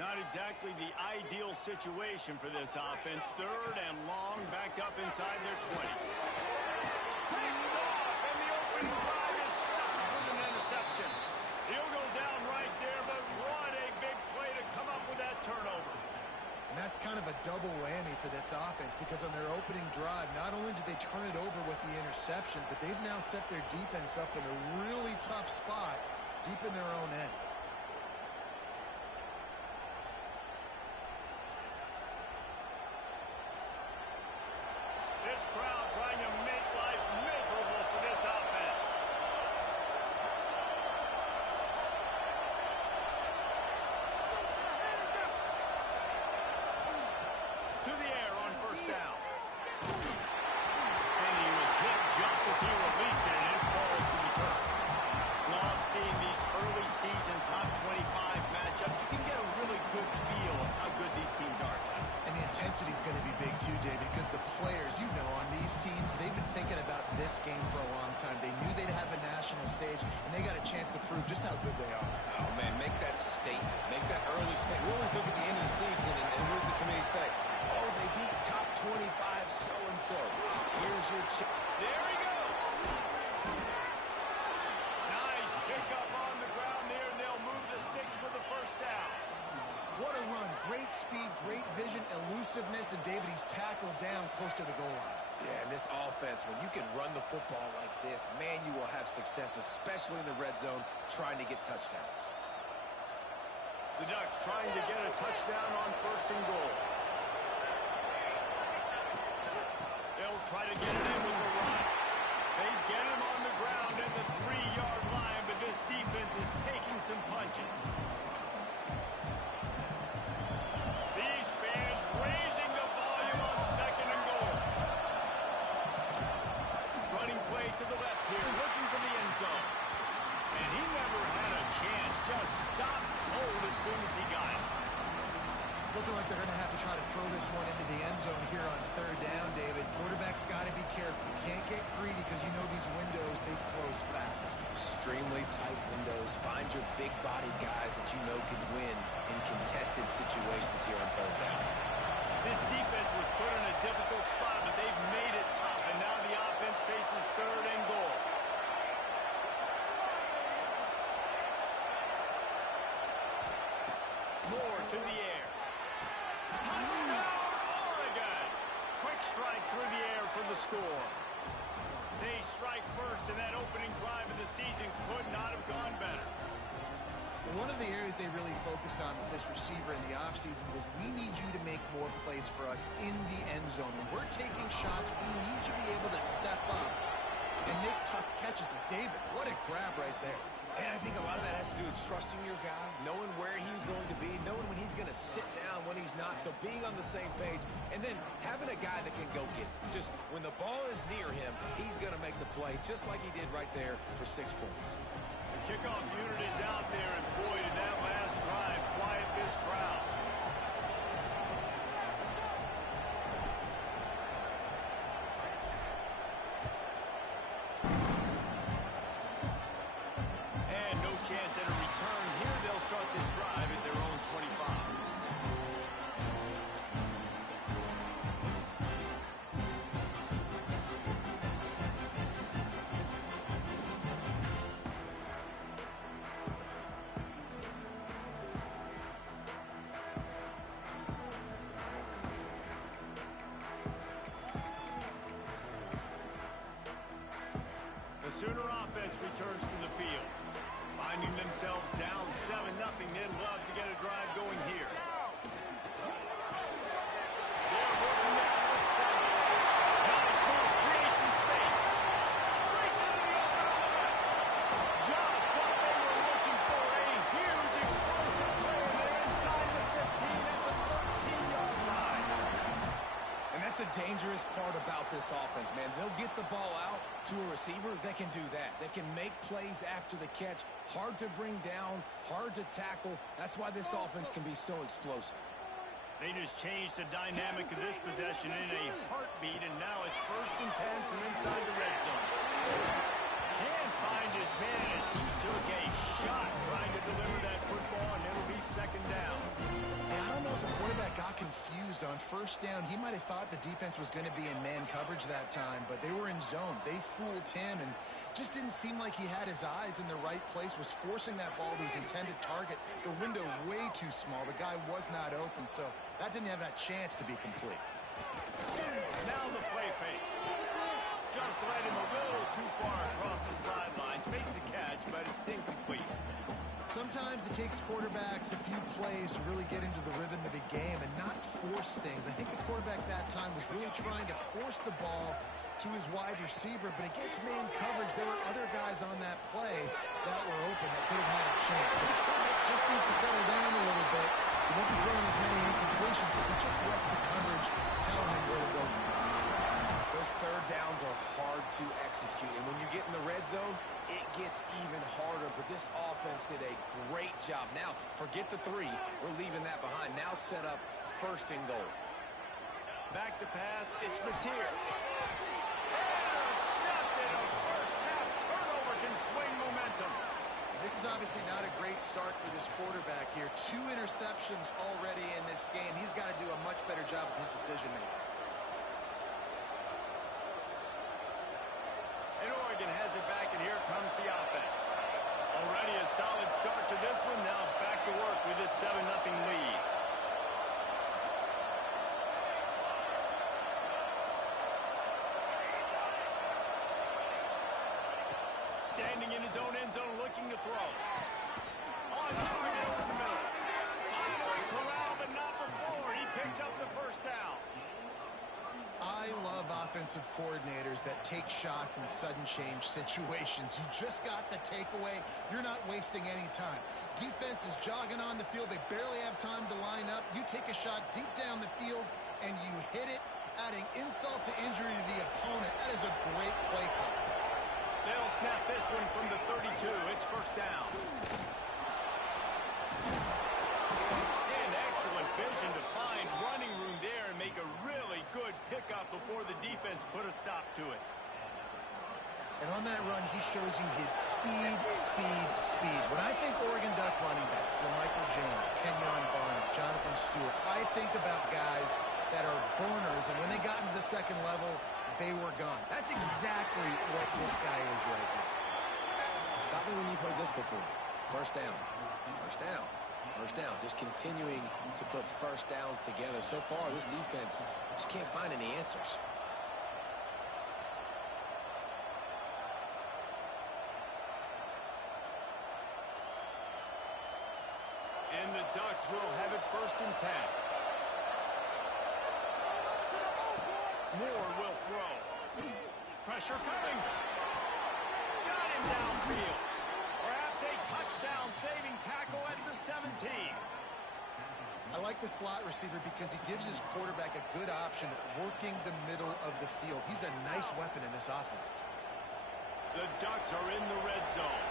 Not exactly the ideal situation for this offense. 3rd and long, backed up inside their 20. Picked off, and the opening drive is stopped with an interception. He'll go down right there, but what a big play to come up with that turnover. And that's kind of a double whammy for this offense, because on their opening drive, not only did they turn it over with the interception, but they've now set their defense up in a really tough spot deep in their own end. This crowd trying to make life miserable for this offense. To the air on 1st down. And he was hit just as he released it, and it falls to the turf. Love seeing these early season top 25 matchups. You can get a really good feel of how good these teams are. And the intensity is going to be big too, David, because the players, you know, on these teams, they've been thinking about this game for a long time. They knew they'd have a national stage, and they got a chance to prove just how good they are. Oh, man, make that statement. Make that early statement. We always look at the end of the season, and what does the committee say? Oh, they beat top 25 so-and-so. Here's your chance. There he goes. Nice pickup on the ground there, and they'll move the sticks with the 1st down. What a run. Great speed, great vision, elusiveness, and David, he's tackled down close to the goal line. Yeah, and this offense, when you can run the football like this, man, you will have success, especially in the red zone, trying to get touchdowns. The Ducks trying to get a touchdown on 1st and goal. They'll try to get it in with the run. They get him on the ground at the 3-yard line, but this defense is taking some punches. These fans raising the volume on 2nd and goal. Running play to the left here, looking for the end zone. And he never had a chance, just stopped cold as soon as he got it. It's looking like they're going to have to try to throw this one into the end zone here on 3rd down, David. Quarterback's got to be careful. Can't get greedy because you know these windows, they close fast. Extremely tight windows. Find your big-body guys that you know can win in contested situations here on 3rd down. This defense was put in a difficult spot, but they've made it tough, and now the offense faces 3rd and goal. Moore to the air. Touchdown, Oregon! Quick strike through the air for the score. They strike first, and that opening drive of the season could not have gone better. Well, one of the areas they really focused on with this receiver in the offseason was, we need you to make more plays for us in the end zone. When we're taking shots, we need you to be able to step up and make tough catches. And David, what a grab right there. And I think a lot of that has to do with trusting your guy, knowing where he's going to be, knowing when he's going to sit down, when he's not. So being on the same page, and then having a guy that can go get it. Just when the ball is near him, he's going to make the play, just like he did right there for 6 points. The kickoff unit is out there, and boy, did that last drive quiet this crowd. Chance at a return here. They'll start this drive at their own 25. The Sooner offense returns to the field. Finding themselves down 7-0, they'd love to get a drive going here. They're working that right side. Nice move, creates some space. Breaks into the open on the left. Just what they were looking for, a huge explosive play. They're inside the 15 at the 13-yard line. And that's the dangerous part about this offense, man. They'll get the ball out to a receiver that can do that. They can make plays after the catch. Hard to bring down, hard to tackle. That's why this offense can be so explosive. They just changed the dynamic of this possession in a heartbeat, and now it's 1st and 10 from inside the red zone. Can't find his man as he took a shot trying to deliver that football, and it'll be second down. Yeah, I don't know if the quarterback got confused on first down. He might have thought the defense was going to be in man coverage that time, but they were in zone. They fooled him and just didn't seem like he had his eyes in the right place, was forcing that ball to his intended target. The window way too small. The guy was not open, so that didn't have that chance to be complete. Now the play fake. Just led him a little too far across the sidelines. Makes the catch, but it's incomplete. Sometimes it takes quarterbacks a few plays to really get into the rhythm of the game and not force things. I think the quarterback that time was really trying to force the ball to his wide receiver, but against man coverage, there were other guys on that play that were open that could have had a chance. So this quarterback just needs to settle down a little bit. He won't be throwing as many incompletions if he just lets the coverage tell him where to go. Those third downs are hard to execute, and when you get in the red zone, it gets even harder, but this offense did a great job. Now, forget the three. We're leaving that behind. Now set up first and goal. Back to pass. It's Mateer. Intercepted. A first half turnover can swing momentum. This is obviously not a great start for this quarterback here. 2 interceptions already in this game. He's got to do a much better job with his decision-making. And Oregon has it back, and here comes the offense. Already a solid start to this one. Now back to work with this 7-0 lead. Standing in his own end zone, looking to throw. On target over the middle. Finally corralled, but not before. He picked up the first down. I love offensive coordinators that take shots in sudden change situations. You just got the takeaway. You're not wasting any time. Defense is jogging on the field. They barely have time to line up. You take a shot deep down the field, and you hit it, adding insult to injury to the opponent. That is a great play call. They'll snap this one from the 32. It's first down. And excellent vision to find running room there and make a really good pickup before the defense put a stop to it. And on that run, he shows you his speed, speed, speed. When I think Oregon Duck running backs, Michael James, Kenyon Barner, Jonathan Stewart, I think about guys that are burners, and when they got into the second level, they were gone. That's exactly what this guy is right now. Stop me when you've heard this before. First down. First down. First down. Just continuing to put first downs together. So far, this defense just can't find any answers. And the Ducks will have it first and 10. Moore will throw. Pressure coming. Got him downfield. Perhaps a touchdown-saving tackle at the 17. I like the slot receiver because he gives his quarterback a good option working the middle of the field. He's a nice weapon in this offense. The Ducks are in the red zone.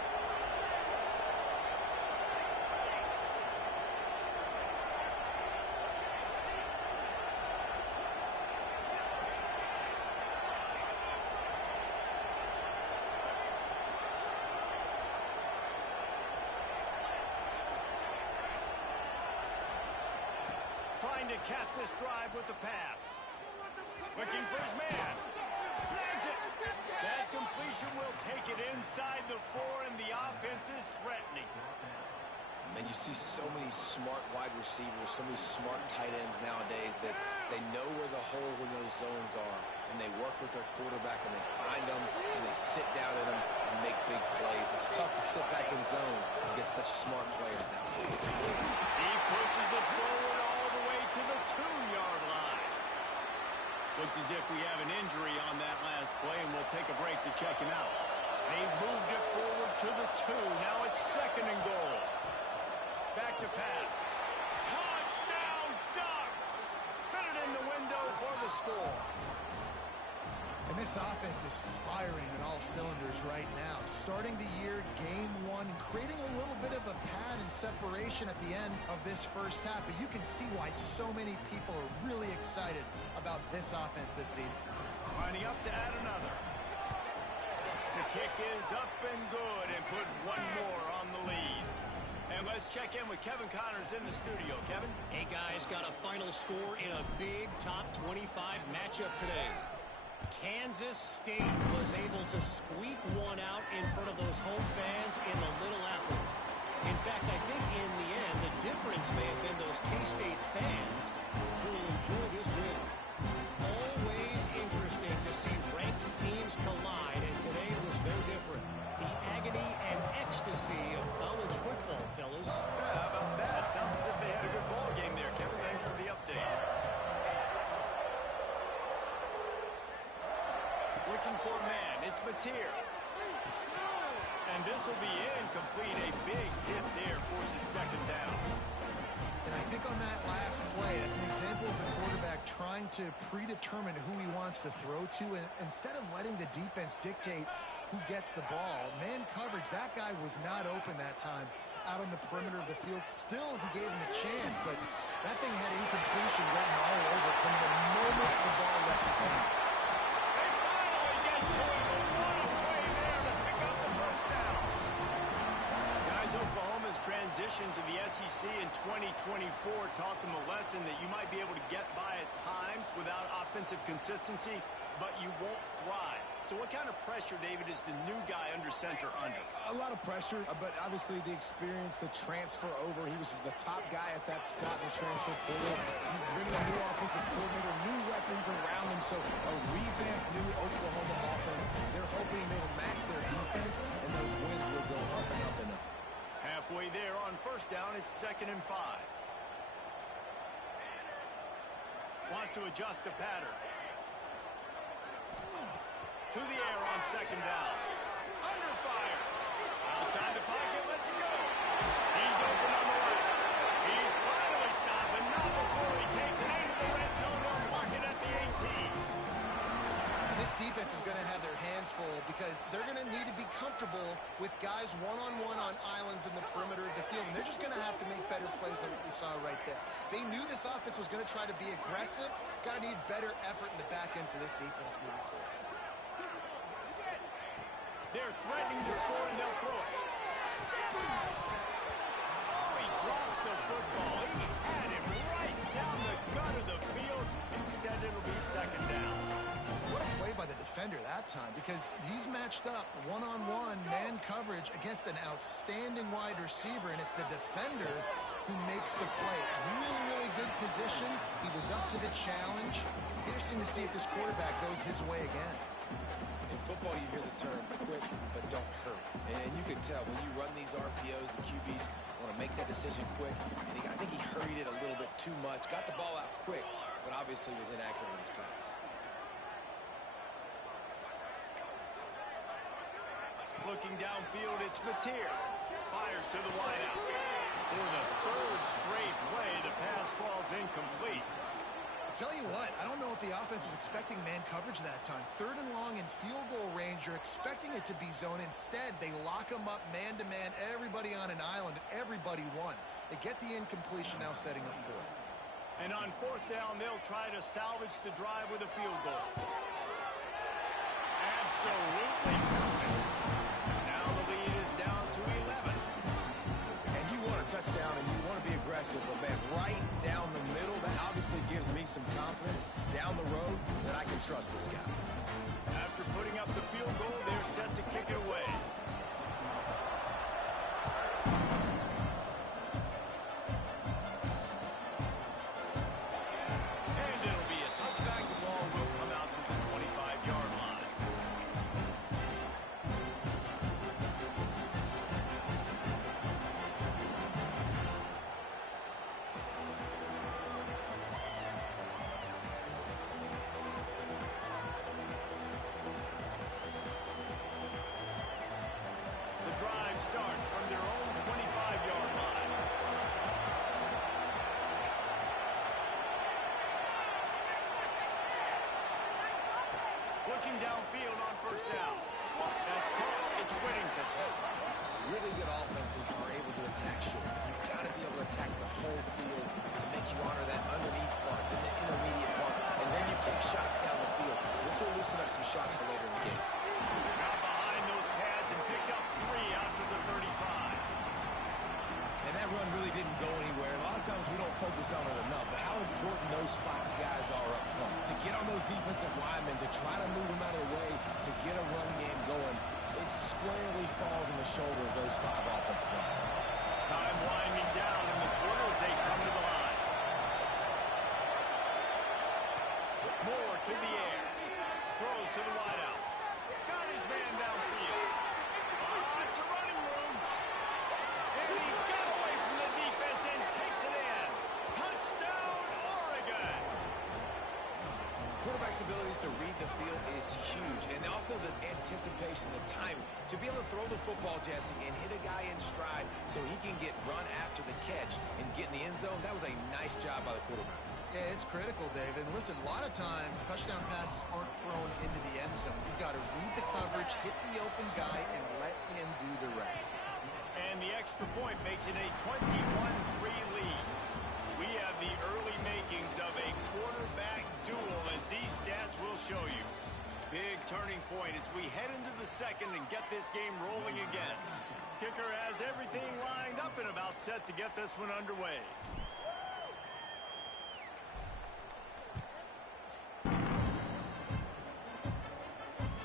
Trying to cap this drive with the pass. Looking for his man. Snags it. That completion will take it inside the 4, and the offense is threatening. And you see so many smart wide receivers, so many smart tight ends nowadays that they know where the holes in those zones are, and they work with their quarterback, and they find them, and they sit down in them and make big plays. It's tough to sit back in zone against such smart players nowadays. He pushes it forward all the way to the 2-yard line. Looks as if we have an injury on that last play, and we'll take a break to check him out. They moved it forward to the 2. Now it's second and goal. Back to pass. Touchdown, Ducks! Fit it in the window for the score. And this offense is firing on all cylinders right now. Starting the year, game 1, creating a little bit of a pad and separation at the end of this first half. But you can see why so many people are really excited about this offense this season. Lining up to add another. The kick is up and good and put one more on the lead. And let's check in with Kevin Connors in the studio. Kevin? Hey, guys, got a final score in a big top 25 matchup today. Kansas State was able to squeak one out in front of those home fans in the Little Apple. In fact, I think in the end, the difference may have been those K-State fans who will enjoy this win. Always interesting to see ranked teams collide, and today was no different. The agony and ecstasy of college football, fellas. Yeah, how about that? Sounds as if they had a good ball game there, Kevin. Thanks for the update. Looking for a man. It's Mateer. And this will be incomplete. A big hit there forces second down. And I think on that last play, that's an example of the quarterback trying to predetermine who he wants to throw to, and instead of letting the defense dictate who gets the ball. Man coverage, that guy was not open that time out on the perimeter of the field. Still, he gave him a chance, but that thing had incompletion written all over it from the moment the ball left his hand. They finally get to him, and what a play there to pick up the first down. Guys, Oklahoma's transition to the SEC in 2024 taught them a lesson that you might be able to get by at times without offensive consistency, but you won't thrive. So what kind of pressure, David, is the new guy under center under? A lot of pressure, but obviously the experience, the transfer over. He was the top guy at that spot in the transfer portal. You bring a new offensive coordinator, new weapons around him, so a revamped new Oklahoma offense. They're hoping they will match their defense, and those wins will go up and up and up. Halfway there on first down, it's 2nd and 5. Wants to adjust the pattern. To the air on 2nd down. Under fire. Outside the pocket, lets it go. He's open on the right. He's finally stopped, but not before he takes it into the red zone. They'll mark it at the 18. This defense is going to have their hands full because they're going to need to be comfortable with guys one-on-one on islands in the perimeter of the field, and they're just going to have to make better plays than what we saw right there. They knew this offense was going to try to be aggressive. Got to need better effort in the back end for this defense moving forward. They're threatening to score, and they'll throw it. Oh, he drops the football. He had him right down the gut of the field. Instead, it'll be 2nd down. What a play by the defender that time, because he's matched up one-on-one man coverage against an outstanding wide receiver, and it's the defender who makes the play. Really, really good position. He was up to the challenge. Interesting to see if this quarterback goes his way again. In football, you hear the term quick, but don't hurry. And you can tell when you run these RPOs, the QBs want to make that decision quick. And I think he hurried it a little bit too much. Got the ball out quick, but obviously was inaccurate with his pass. Looking downfield, it's Mateer. Fires to the wideout. For the 3rd straight play, the pass falls incomplete. Tell you what, I don't know if the offense was expecting man coverage that time. 3rd and long in field goal range, you're expecting it to be zone. Instead, they lock them up man-to-man, everybody on an island, and everybody won. They get the incompletion now setting up 4th. And on 4th down, they'll try to salvage the drive with a field goal. Absolutely perfect. Now the lead is down to 11. And you want a touchdown and you want to be aggressive, but man, right down the middle, that obviously gives me some confidence down the road that I can trust this guy. After putting up the field goal, they're set to kick it away. And it'll be a touchback. The ball will come out to the 25-yard line. The drive starts from their own 25-yard line. Looking downfield on 1st down. That's caught. It's Whittington. Really good offenses are able to attack short. You've got to be able to attack the whole field to make you honor that underneath part, then the intermediate part, and then you take shots down the field. This will loosen up some shots for later in the game. Now behind run really didn't go anywhere. A lot of times we don't focus on it enough, but how important those 5 guys are up front. To get on those defensive linemen, to try to move them out of the way, to get a run game going, it squarely falls on the shoulder of those 5 offensive linemen. Time winding down in the quarter as they come to the line. Moore to the air. Throws to the wideout. Got his man downfield. It's a running room. And he got away from the defense and takes it in. Touchdown, Oregon. Quarterback's abilities to read the field is huge. And also the anticipation, the timing. To be able to throw the football, Jesse, and hit a guy in stride so he can get run after the catch and get in the end zone, that was a nice job by the quarterback. Yeah, it's critical, David. Listen, a lot of times touchdown passes aren't thrown into the end zone. You've got to read the coverage, hit the open guy, and let him do the rest. And the extra point makes it a 21-3 lead. We have the early makings of a quarterback duel, as these stats will show you. Big turning point as we head into the second and get this game rolling again. Kicker has everything lined up and about set to get this one underway.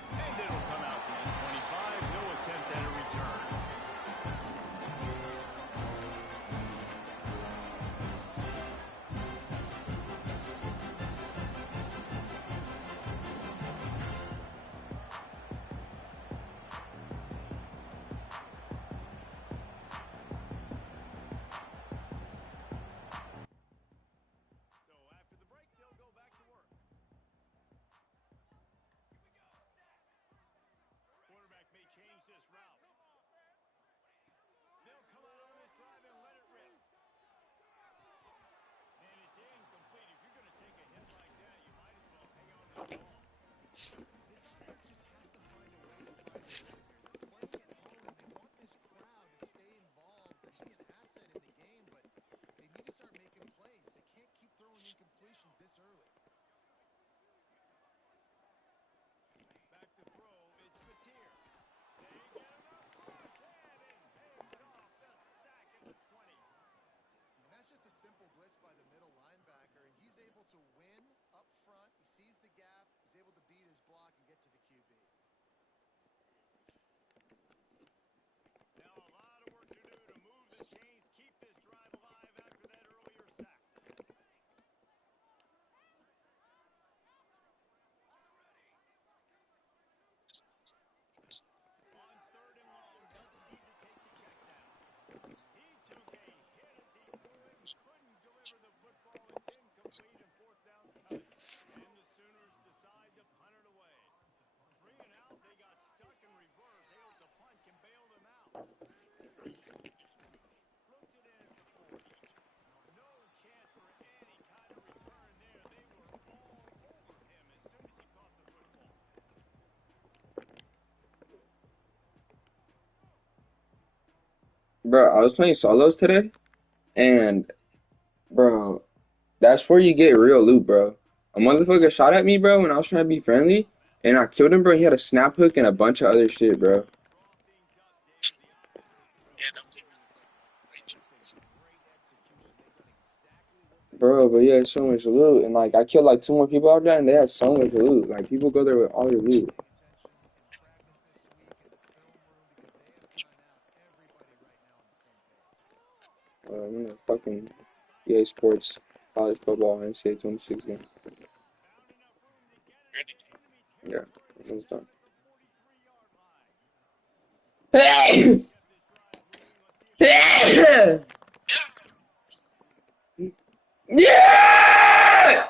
And it'll come out to the 25. No attempt at a return. Blitz by the middle linebacker, and he's able to win up front. He sees the gap. He's able to beat his block and get to the QB. Now a lot of work to do to move the chains, keep this drive alive after that earlier sack. On 3rd and long, doesn't need to take the check down. He took a hit as he threw it and couldn't deliver the football. It's incomplete and 4th down's coming. And the Sooners decide to punt it away. 3 and out, they got stuck in reverse. Able to punt, can bail them out. Looks it in at the 40. No chance for any kind of return there. They were all over him as soon as he caught the football. Bro, I was playing solos today, and bro, that's where you get real loot, bro. A motherfucker shot at me, bro, when I was trying to be friendly, and I killed him, bro. He had a snap hook and a bunch of other shit, bro. Bro, but yeah, so much loot, and like I killed like 2 more people out there, and they had so much loot. Like people go there with all their loot. I'm in a fucking EA Sports college football NCAA 26 game. Yeah, almost done. Yeah!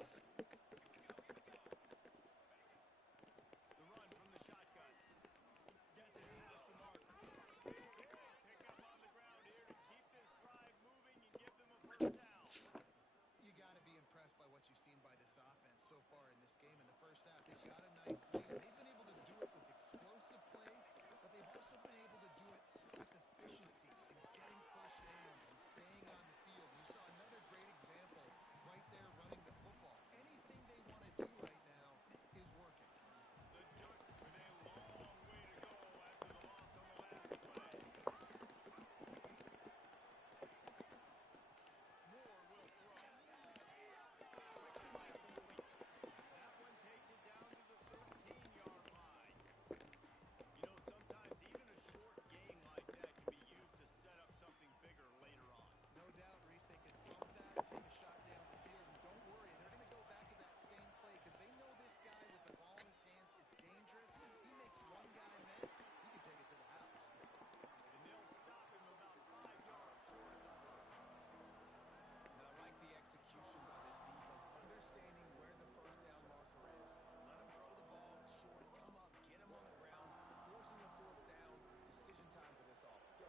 The run from the shotgun. Gets it past the marker. Big pickup on the ground here to keep this drive moving and give them a first down. You got to be impressed by what you've seen by this offense so far in this game. In the first half, they've got a nice lead, and they've been able to do it with explosive plays, but they've also been able to do it with efficiency and getting first downs and staying on the field. You saw another great example right there running the football. Anything they want to do right now is working. The Ducks with a long way to go after the loss on the last play. Moore will throw. Quick strike complete. That one takes it down to the 13-yard line. You know, sometimes even a short game like that can be used to set up something bigger later on. No doubt, Reese, they can pump that, take a shot down the field, and don't worry, they're going to go back to that same play because they know this guy with the ball in his hands is dangerous. He makes one guy miss, he can take it to the house. And they'll stop him about 5 yards short of the first. And I like the execution by this defense, understanding where the first down marker is. Let him throw the ball short, come up, get him on the ground, forcing a fourth down. Decision time for this offense. So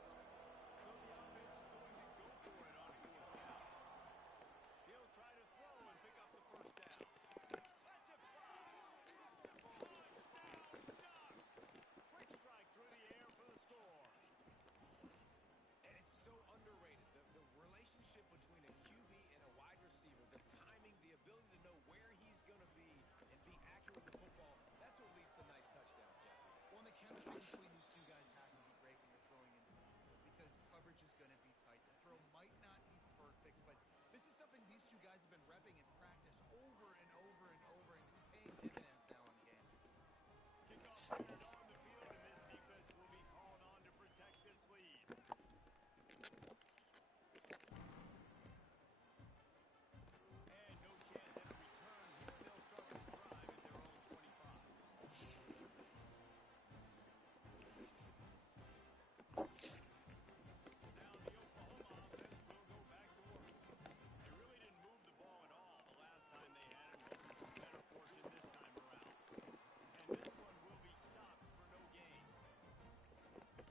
the offense is going to go for it on 4th down. He'll try to throw and pick up the first down. Let's it fly. Touchdown, Ducks. Quick strike through the air for the score. And it's so underrated. The relationship between a QB and a wide receiver, the timing, the ability to know where he's going to be and be accurate with the football, that's what leads to nice touchdowns, Jesse. Well, and the chemistry between these two guys has to be great when you're throwing into the end zone because coverage is going to be tight. The throw might not be perfect, but this is something these two guys have been repping in practice over and over and over, and it's paying dividends now in game. Kickoff cleared on the field, and this defense will be called on to protect this lead. And no chance at a return here. They'll start this drive at their own 25. Now the Oklahoma offense will go back to work. They really didn't move the ball at all the last time they had it, hoping for better fortune this time around. And this one will be stopped for no gain.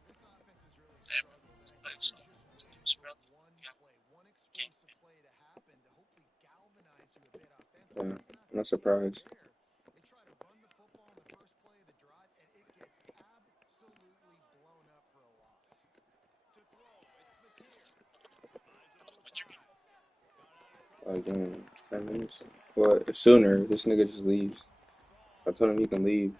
This offense has really struggled, and I think they're just waiting for one play, one explosive play to happen to hopefully galvanize you a bit offensively. Yeah, It's not I'm not the surprised. case there. They try to run the football in the first play of the drive, and it gets absolutely blown up for a loss. To throw, it's Mateer. Buys a little time. Got out of trouble. Again, 10 minutes. Well, sooner, this nigga just leaves. I told him he can leave.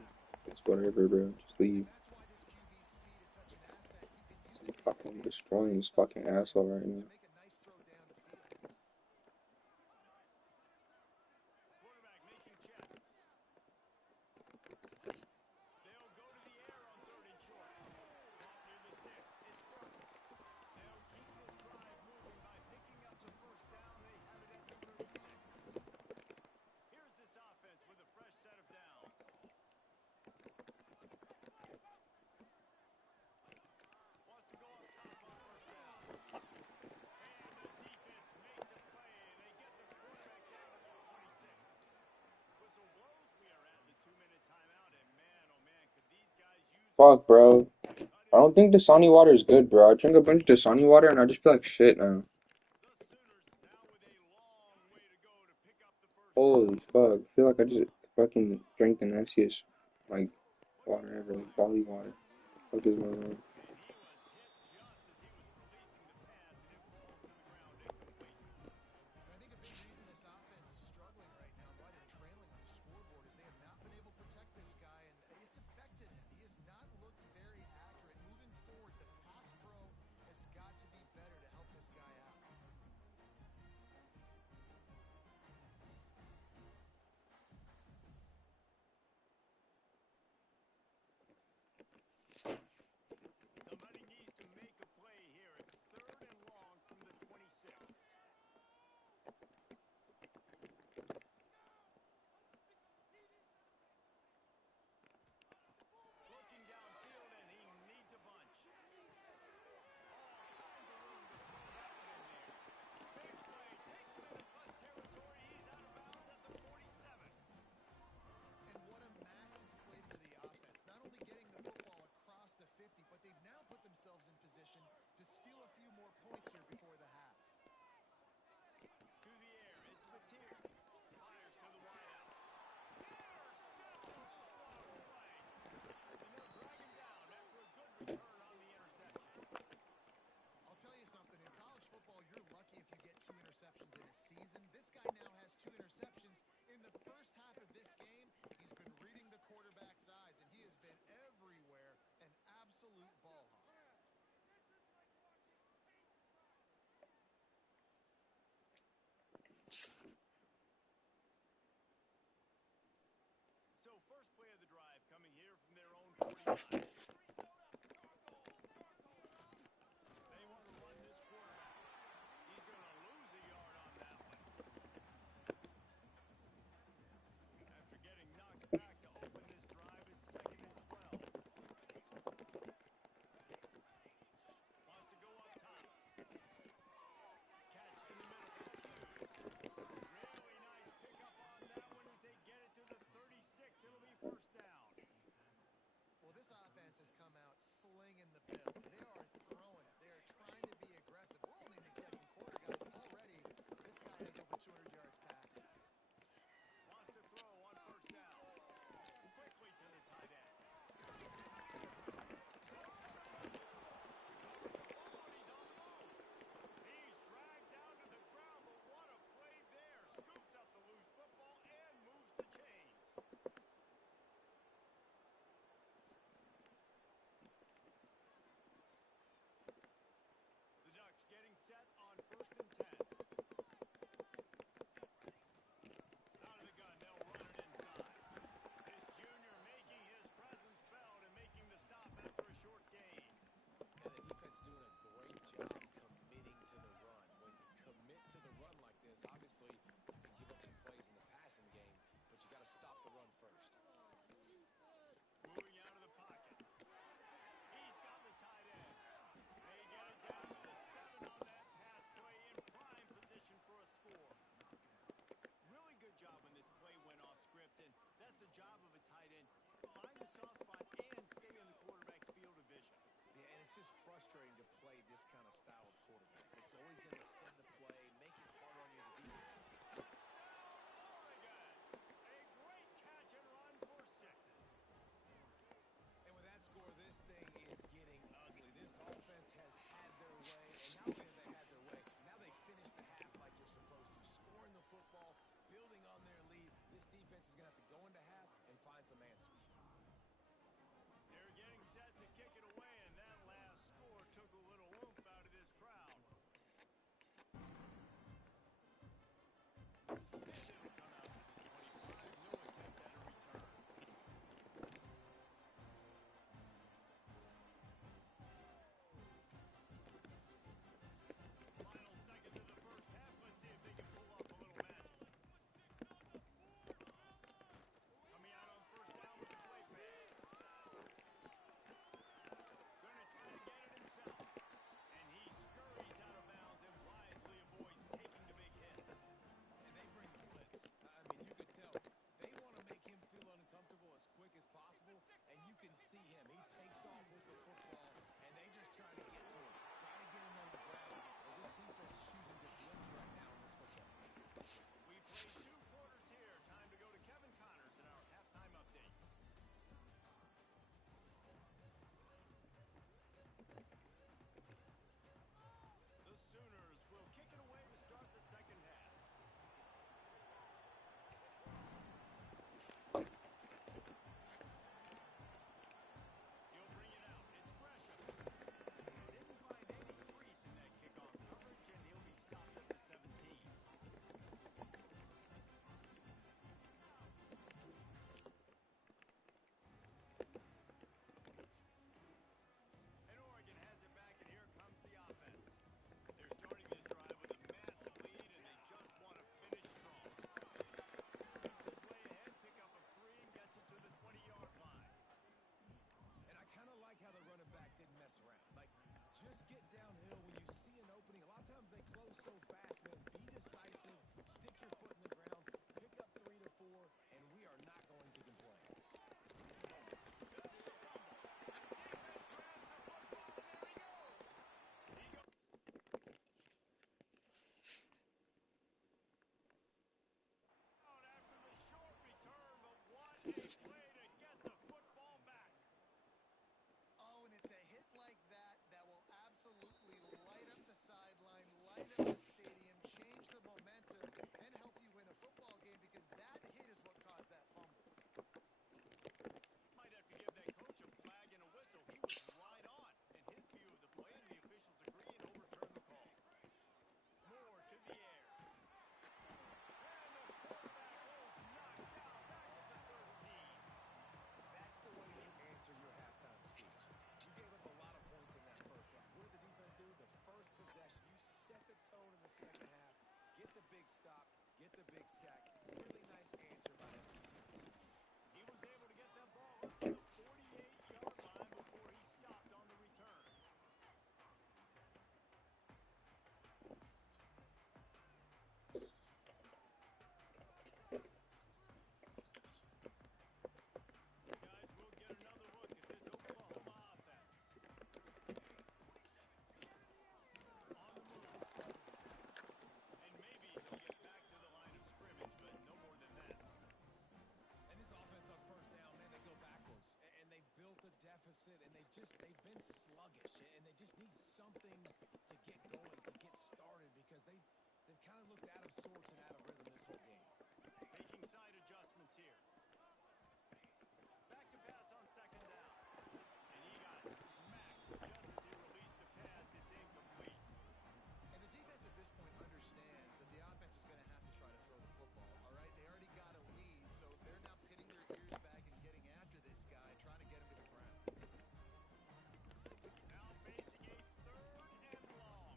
It's whatever, bro. Just leave. And that's why this QB speed is such an asset. You can use I'm it fucking easily destroying this fucking asshole right now. to make a nice throw down the field. Quarterback making checks. They'll go to the air on 3rd and short. Caught near the sticks. It's Burks. They'll keep this drive moving by picking up the first down. They have it at the 36. Here's this offense with a fresh set of downs. Wants to go up top on 1st down. And the defense makes a play. They get the quarterback down to the 26. Whistle blows. We are at the 2-minute timeout. And man, oh man, could these guys use Fuck, bro. I don't think Dasani water is good, bro. I drink a bunch of Dasani water and I just feel like shit now. the Sooners now with a long way to go to pick up the first Holy down. fuck. I feel like I just fucking drank the nastiest, like, water ever. Like, Bali water. Fuck is going on? And he was hit just as he was releasing the pass, and it falls to the ground incomplete. And I think a big reason this offense is struggling right now and why they're trailing on the scoreboard is they have not been able to protect this guy, and it's affected him. He has not looked very accurate. Moving forward, the pass pro has got to be better to help this guy out. season. This guy now has 2 interceptions. In the first half of this game, he's been reading the quarterback's eyes, and he has been everywhere, an absolute ball hawk. So first play of the drive coming here from their own 49. They want to run this quarterback. He's going to lose a yard on that one. After getting knocked back to open this drive, it's 2nd and 12. Wants to go up top. Catch in the middle. It's Hughes. Really nice pickup on that one as they get it to the 36. It'll be first down. Well, this offense has come out slinging the pill. They are throwing it. They are trying to be aggressive. We're only in the 2nd quarter, guys. Already, this guy has over 200 yards passing. Wants to throw on first down. Quickly to the tight end. He's on the move. He's dragged down to the ground, but what a play there. Scoops up the loose football and moves the chains. The Ducks getting set on 1st and 10. Out of the gun, they'll run it inside. This junior making his presence felt and making the stop after a short gain. And the defense doing a great job committing to the run. When you commit to the run like this, obviously you can give up some plays in the passing game, but you got to stop the run first. Moving out of the pocket. He's got the tight end. They get it down to the 7 on that pass play in prime position for a score. Really good job when this play went off script, and that's the job of a tight end. Find the soft spot and stay in the quarterback's field of vision. Yeah, and it's just frustrating to play this kind of style of quarterback. It's always going to extend the play, make it harder on you as a defense. Touchdown, Oregon! A great catch and run for 6. And with that score, this thing is getting ugly. This offense has had their way, and not only have they had their way, now they finish the half like you're supposed to, scoring the football, building on their lead. This defense is going to have to go into half and find some answers. They're getting set to kick it away, and that last score took a little oomph out of this crowd. And it'll come out to the 25. No attempt at a return. Final seconds of the first half. Let's see if they can pull off a little magic. Coming out on first down with the play fake. Gonna try to get it himself. And he scurries out of bounds and wisely avoids taking the big hit. And they bring the blitz. I mean, you could tell they want to make him feel uncomfortable as quick as possible, and you can see him. He takes off with the football, and they just try to get to him, try to get him on the ground. Well, this defense is choosing to blitz right now in this football game. We played 2 quarters here. Time to go to Kevin Connors in our halftime update. The Sooners will kick it away to start the second half. He'll bring it out. It's Gresham. Didn't find any crease in that kickoff coverage, and he'll be stopped at the 17. And Oregon has it back, and here comes the offense. They're starting this drive with a massive lead, and they just want to finish strong. Shoots his way ahead, pick up a 3, and gets it to the 20-yard line. And I kind of like how the running back didn't mess around. Like, just get downhill when you see an opening. A lot of times they close so fast, man. Be decisive, stick your foot in the ground, pick up 3 to 4, and we are not going to complain. That's a fumble. Defense grabs the football, and there he goes. He goes out after the short return, but what a play to get the football back. Oh, and it's a hit like that that will absolutely light up the sideline, light up the stadium, change the momentum. answer by this defense. He was able to get that ball up to the 48-yard line before he stopped on the return. Guys, we'll get another look at this Oklahoma offense. On the move. And maybe he'll get back to the line of scrimmage, but no more than that. And this offense on first down, man, they go backwards. And they've built a deficit, and they've been sluggish. And they just need something to get going, to get started, because they've kind of looked out of sorts and out of rhythm this whole game. Making side adjustments here. Back to pass on second down. And he got smacked just as he released the pass. It's incomplete. And the defense at this point understands that the offense is going to have to try to throw the football, all right? They already got a lead, so they're now pinning their ears back and getting after this guy, trying to get him to the ground. Now facing a third and long.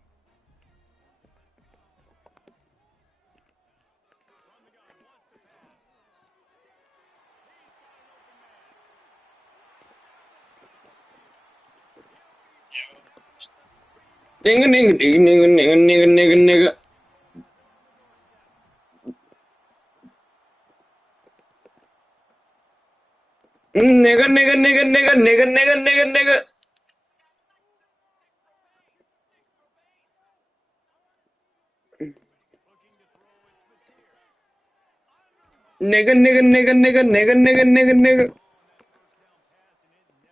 From the gun, wants to pass. He's got an open man. Nigga, nigga, nigga, nigga, nigga, nigga, nigga. Nigga, nigga, nigga, nigga, nigga, nigga, nigga, nigga. Looking to throw, it's Mateer. Nigga, nigga, nigga, nigga, nigga, nigga, nigga, nigga. On that first down pass, and it never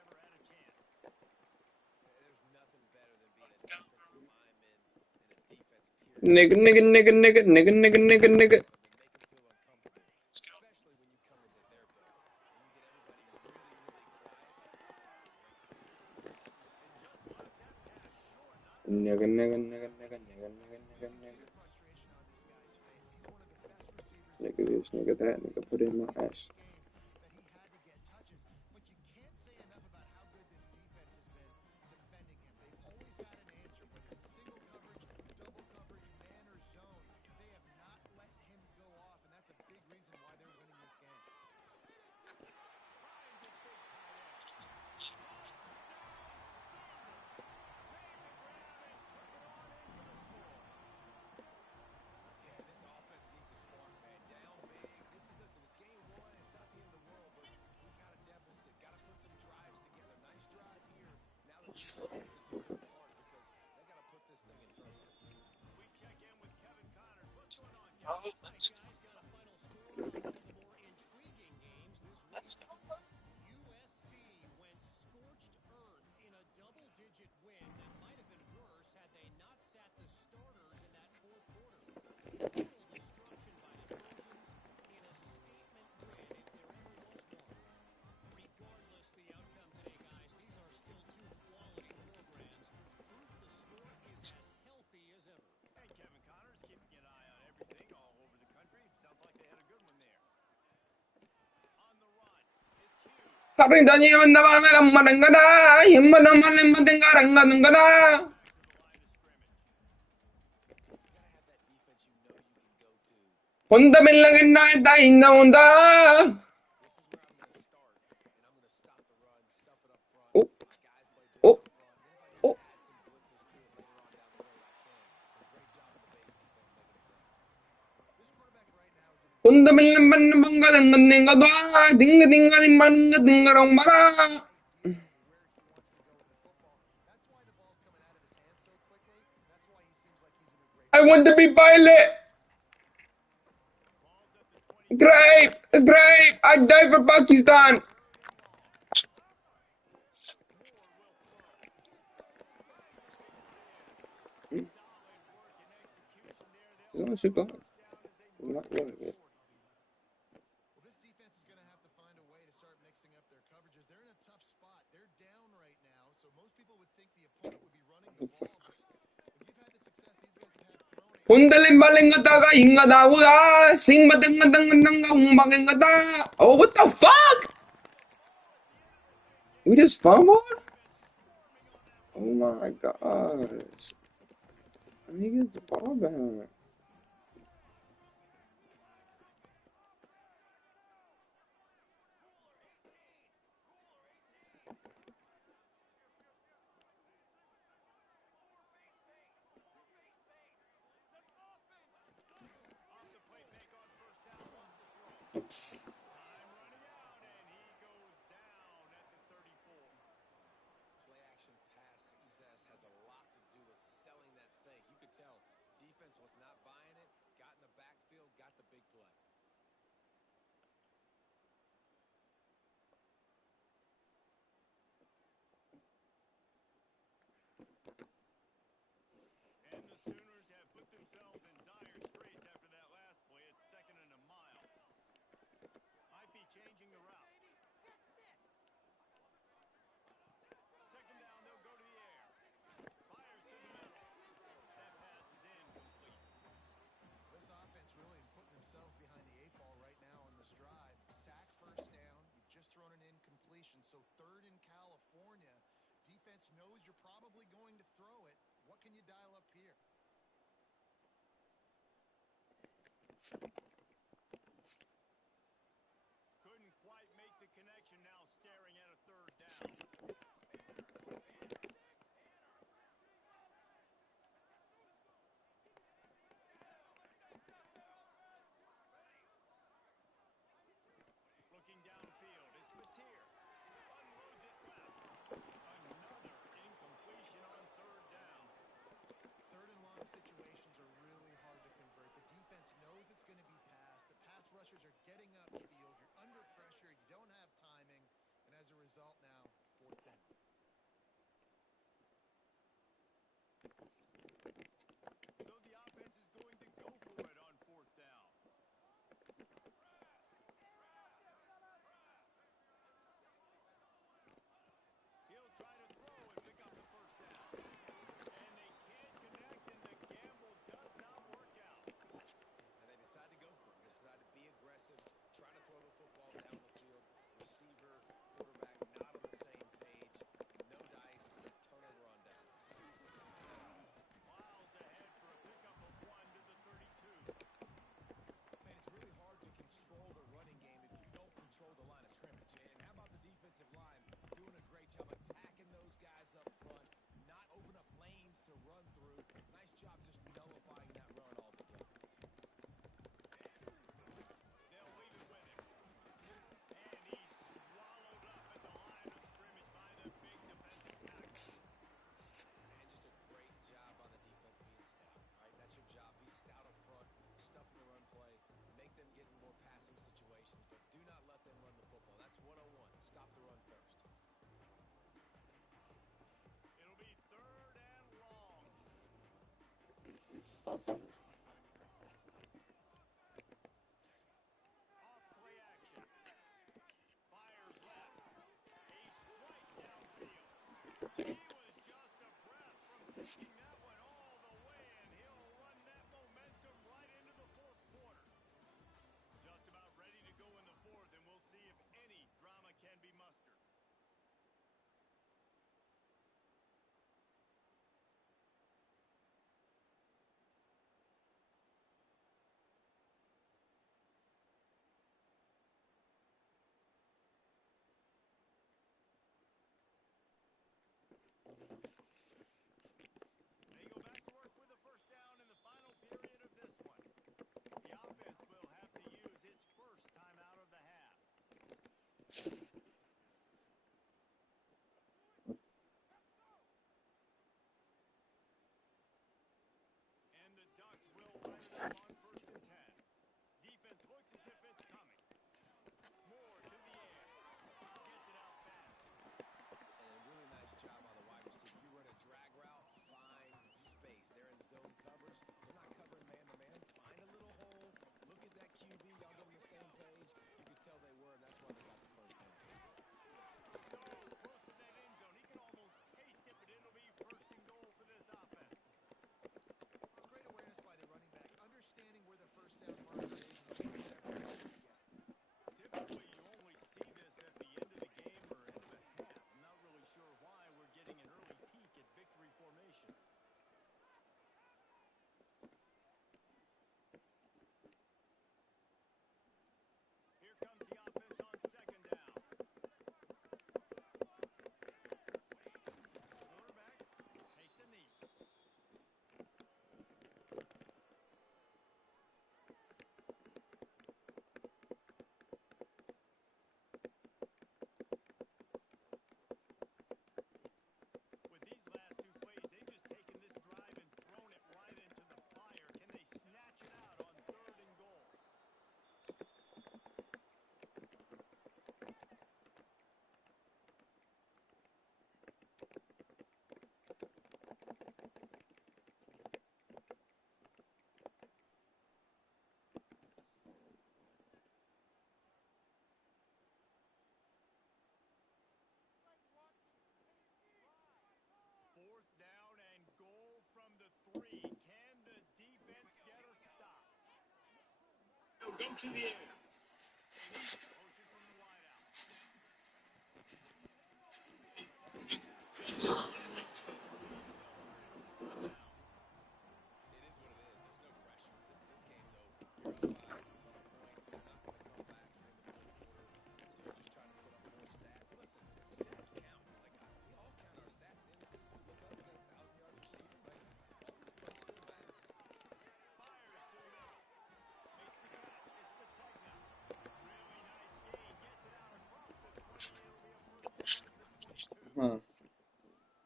had a chance. There's nothing better than being a defensive lineman and a defense period. Nigga, nigga, nigga, nigga, nigga, nigga, nigga, nigga. They make them feel uncomfortable, especially when you come into their building and you get everybody really, really quiet. That's a great feeling. And just left that pass short. Not Nigga, nigga, nigga, nigga, nigga, nigga, nigga, nigga. Frustration on this guy's face. He's one of the best receivers Nigga this, nigga that, nigga put it in my ass. game that he had to get touches, but you can't say enough about how good this defense has been defending him. They've always had an answer, whether it's single coverage, double coverage, man or zone. They have not let him go off, and that's a big reason why they're winning this game. finds his big tight end. Yeah, this offense needs a spark, man. Down big. Listen, it's game one. It's not the end of the world, but we got a deficit. Got to put some drives together. Nice drive here. Now the defense needs to do their part because they got to put this thing in turbo. We check in with Kevin Connors. What's going on, Kevin? All right, guys, got a final score on one of the more intriguing games this week. USC went scorched earth in a double-digit win that might have been worse had they not sat the starters in that fourth quarter. Total destruction by the Trojans in a statement win, if there ever was one. Regardless the outcome today, guys, these are still two quality programs. Proof the sport is as healthy as ever. Hey, Kevin Connors, keeping an eye on everything all over the country. Sounds like they had a good one there. On the run, it's Hughes. Haring tanya mendapat madengada, himmadam malim madenggarang gadengada. Back to the line of scrimmage. You got to have that defense you know you can go to. Honda bilangin na ita inga honda. This is where I'm going to start, and I'm going to stop the run, stuff it up front. Oh, My guys play big oh, up front. Then if I need oh. to add some blitzes to it later on down the road, I can. But great job of the base defense making it work. This quarterback right now is in Honda bilang bangalang gadengga doa, dinga dinga rimanga dingarong bara. idea of where he wants to go with the football. That's why the ball's coming out of his hands so quickly. That's why he seems like he's in a great I want to be pilot. Ball's at the 20. Great, great. I die for Pakistan. Moore will throw. Solid work and execution there. They'll It's not super first hard. down as they It's march not really good. Well, this defense is going to have to find a way to start mixing up their coverages. They're in a tough spot. They're down right now, so most people would think the opponent would be running the ball, but when you've had the success these guys have had throwing, Honda limbaling gataga hinga dawa, sing madang madang madang umbaging gata. Oh, what the fuck? We just fumbled? Oh my gosh. He gets the ball back. Time running out, and he goes down at the 34. Play action pass success has a lot to do with selling that fake. You could tell defense was not buying it, got in the backfield, got the big play. And the Sooners have put themselves in dire straits after that last play. It's 2nd and a mile. Might be changing the route. 2nd down, they'll go to the air. Fires to the middle. That pass is incomplete. This offense really is putting themselves behind the 8 ball right now on this drive. Sack, first down. You've just thrown an incompletion. So 3rd in California. Defense knows you're probably going to throw it. What can you dial up here? Couldn't quite make the connection, now staring at a 3rd down. Looking downfield, it's Mateer. Unloads it left. Another incompletion on 3rd down. 3rd and long situations are really hard to convert. The defense knows it's going to be passed. The pass rushers are getting upfield. You're under pressure. You don't have timing. And as a result now, 4th down. So the offense is going to go for it on 4th down. He'll try to throw and pick up the 1st down. And they can't connect, and the gamble does not work out. And they decide to go for it. They decide to be aggressive, try to throw the football down the field. Receiver, quarterback, not on the same page. No dice, turnover on downs. Miles ahead for a pickup of 1 to the 32. Man, it's really hard to control the running game if you don't control the line of scrimmage. And how about the defensive line doing a great job attacking those guys up front, not open up lanes to run through. Nice job just nullifying that run altogether. They'll leave it with him. And he's swallowed up at the line of scrimmage by the big defensive tackle. And just a great job on the defense being stout. All right, that's your job. Be stout up front, stuff in the run play, make them get in more passing situations, but do not let them run the football. That's 101. Stop the run first. It'll be 3rd and long. Off play action. Fires left. A strike downfield. He was just a breath from taking that one all the way, and he'll run that momentum right into the 4th quarter. Just about ready to go in the 4th, and we'll see if any drama can be mustered. It is what it is. There's no pressure. This game's over. You're up by a ton of points. They're not going to come back here in the fourth quarter. So you just try to put up more stats. And listen, stats count. Like we all count our stats at the end of the season. We look up, we got a 1,000-yard receiver. Like all these plays still matter. Fires to the middle. Makes the catch. It's the tech now. Really nice gain. Gets it out across the 20. It'll be a first down at the 22. Huh.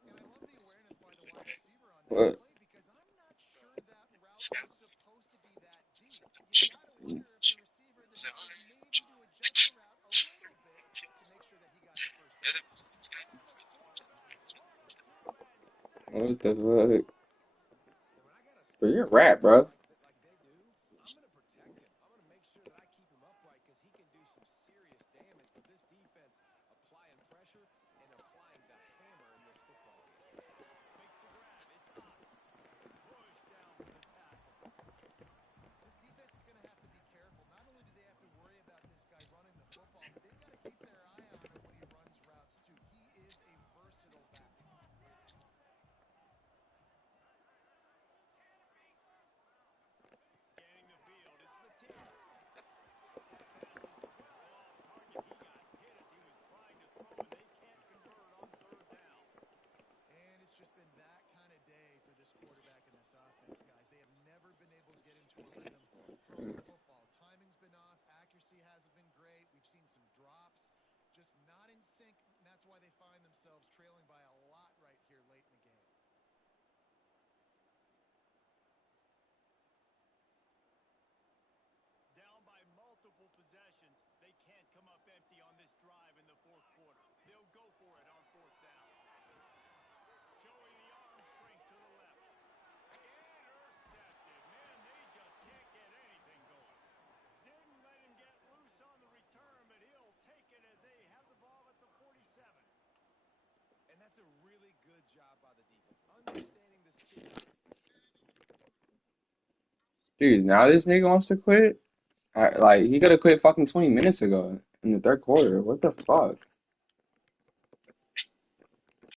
And I love the awareness by the wide receiver on that What? play because I'm not sure that route was supposed to be that deep. You got to wonder if the receiver decided maybe to adjust the route a little bit to make sure that he got the first down. And the quarterback brought him to and sacked. What the fuck? Yeah, when I got a Bro, stud you're a rat, quarterback bro. like they do, I'm going to protect him. I'm going to make sure that I keep him upright because he can do some serious damage. But this defense applying pressure and applying the hammer in this football game. Makes the grab. It's up. Push down for the tackle. This defense is going to have to be careful. Not only do they have to worry about this guy running the football, but they've got to keep their eye on him when he runs routes too. He is a versatile back. Scanning the field. It's Mateo. That pass is well off target. He got hit as he was trying to throw, and they can't convert on third down. And it's just been that kind of day for this quarterback and this offense, guys. They have never been able to get into a rhythm throwing the football. Timing's been off. Accuracy hasn't been great. We've seen some drops. Just not in sync, and that's why they find themselves trailing by a lot right here late in the game. Down by multiple possessions. They can't come up empty on this drive in the fourth quarter. They'll go for it on fourth down. Showing the arm strength to the left. Intercepted. Man, they just can't get anything going. Didn't let him get loose on the return, but he'll take it as they have the ball at the 47. And that's a really good job by the defense. Understanding the situation. Dude, now this nigga wants to quit? Like, he could have quit fucking 20 minutes ago in the third quarter. What the fuck?